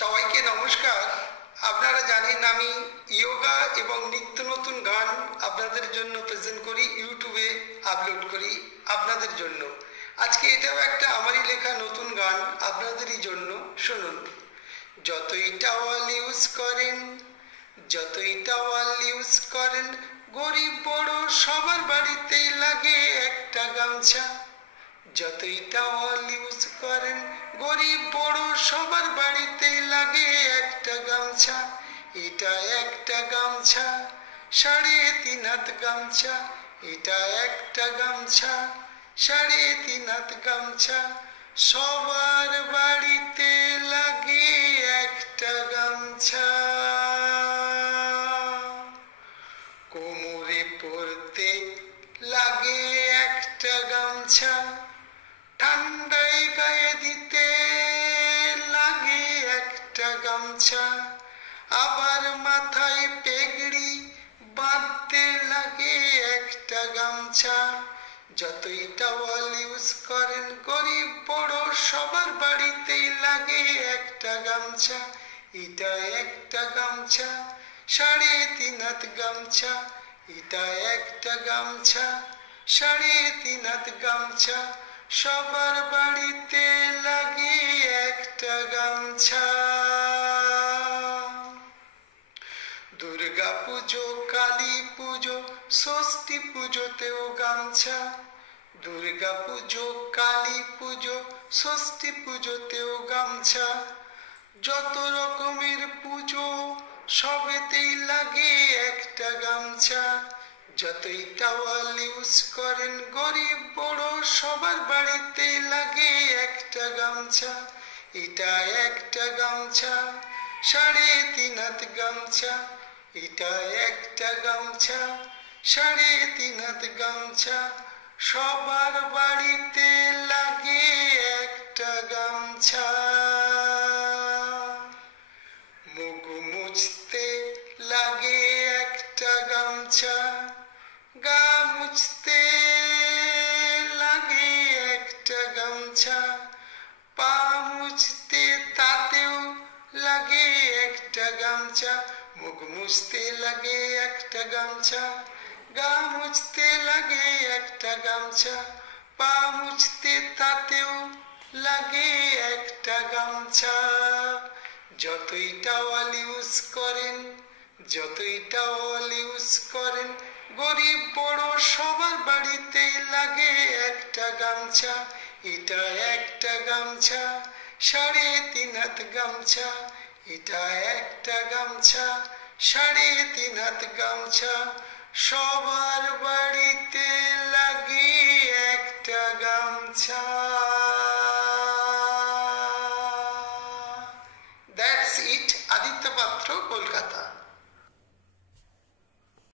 সবাইকে নমস্কার। আপনারা জানেন আমি যোগা এবং নিত্য নতুন গান আপনাদের জন্য প্রেজেন্ট করি, ইউটিউবে আপলোড করি আপনাদের জন্য। আজকে এটাও একটা আমারই লেখা নতুন গান আপনাদেরই জন্য। শুনুন। যতই টাওয়াল ইউজ করেন, যতই টাওয়াল ইউজ করেন, গরিব বড় সবার বাড়িতেই লাগে একটা গামছা। যতই টাওয়াল ইউজ করেন, গরিব বড় সবার বাড়িতেই লাগে একটা গামছা। এটা একটা গামছা, 3.5 হাত গামছা। এটা একটা গামছা, 3.5 হাত গামছা। সবার বাড়িতে লাগে একটা গামছা। কোমরে পরতে লাগে একটা গামছা, ঠান্ডায় গায়ে দিতে লাগে একটা গামছা। আবার মাথায় পেগড়ি বাঁধতে লাগে একটা গামছা। যতই টাওয়াল ইউজ করেন, গরিব বড় সবার বাড়িতেই লাগে একটা গামছা। এটা একটা গামছা, 3.5 হাত গামছা। এটা একটা গামছা, 3.5 হাত গামছা। সবার বাড়িতে লাগে একটা গামছা। দুর্গা পুজো, কালী পুজো, ষষ্ঠী পুজোতেও গামছা। দুর্গা পুজো, কালী পুজো, ষষ্ঠী পুজোতেও গামছা। যত রকমের পুজো সবেতেই লাগে একটা গামছা। যতই টাওয়াল ইউজ করেন, গরিব বড় সবার বাড়িতেই লাগে একটা গামছা। এটা একটা গামছা, 3.5 হাত গামছা। এটা একটা গামছা, 3.5 হাত গামছা। সবার বাড়িতে লাগে একটা গামছা। মুখ মুছতে লাগে একটা গামছা, গা মুছতে লাগে একটা গামছা। পা মুছতে তাতেও লাগে একটা গামছা। মুখ মুছতে লাগে একটা গামছা, গা মুছতে লাগে একটা গামছা। পা মুছতে তাতেও লাগে একটা গামছা। যতই টাওয়াল ইউজ করেন, যতই টাওয়াল ইউজ করেন, গরিব বড় সবার বাড়িতেই লাগে একটা গামছা। এটা একটা গামছা, 3.5 হাত গামছা। এটা একটা গামছা, 3.5 হাত গামছা। সবার বাড়িতে লাগে একটা গামছা।